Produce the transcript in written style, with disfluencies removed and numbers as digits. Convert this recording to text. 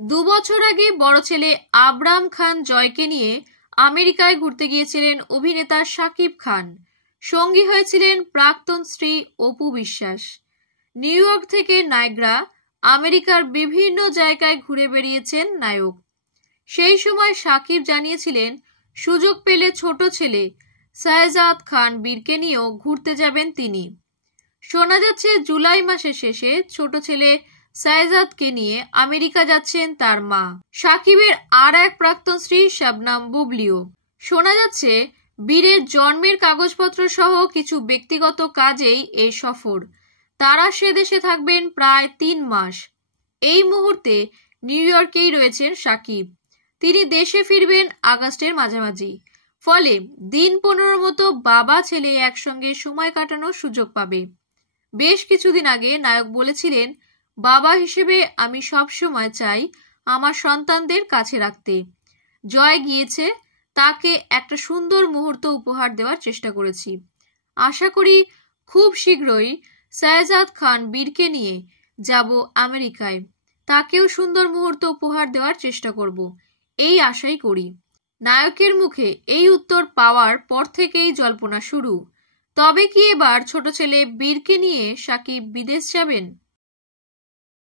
2 বছর আগে বড় ছেলে আবরাম খান জয়কে নিয়ে আমেরিকায় ঘুরতে গিয়েছিলেন অভিনেতা শাকিব খান। সঙ্গী হয়েছিলেন প্রাক্তন স্ত্রী অপু বিশ্বাস। নিউ ইয়র্ক থেকে নায়গ্রা, আমেরিকার বিভিন্ন জায়গায় ঘুরে বেরিয়েছেন নায়ক। সেই সময় শাকিব জানিয়েছিলেন সুযোগ পেলে ছোট ছেলে শাহজাদ খান বীরকে নিয়েও ঘুরতে যাবেন তিনি। শোনা যাচ্ছে জুলাই মাসের শেষে ছোট ছেলে শাহজাদকে নিয়ে আমেরিকা যাচ্ছেন তার মা। শাকিবের আর এক প্রাক্তন স্ত্রী শবনম বুবলিও। শোনা যাচ্ছে বীরের জন্মের কাগজপত্র সহ কিছু ব্যক্তিগত কাজেই এই সফর। তারা সে দেশে থাকবেন প্রায় 3 মাস। এই মুহূর্তে নিউ ইয়র্কেই রয়েছেন শাকিব। তিনি দেশে ফিরবেন আগস্টের মাঝামাঝি। ফলে দিন 15 মতো বাবা ছেলে একসঙ্গে সময় কাটানোর সুযোগ পাবে। বেশ কিছুদিন আগে নায়ক বলেছিলেন, বাবা হিসেবে আমি সব সময় চাই আমার সন্তানদের কাছে রাখতে। জয় গিয়েছে, তাকে একটা সুন্দর মুহূর্ত উপহার দেওয়ার চেষ্টা করেছি। আশা করি খুব শীঘ্রই শাহজাদ খান বীরকে নিয়ে যাব আমেরিকায়। তাকেও সুন্দর মুহূর্ত উপহার দেওয়ার চেষ্টা করব, এই আশাই করি। নায়কের মুখে এই উত্তর পাওয়ার পর থেকেই জল্পনা শুরু। তবে কি এবার ছোট ছেলে বীরকে নিয়ে শাকিব বিদেশ যাবেন?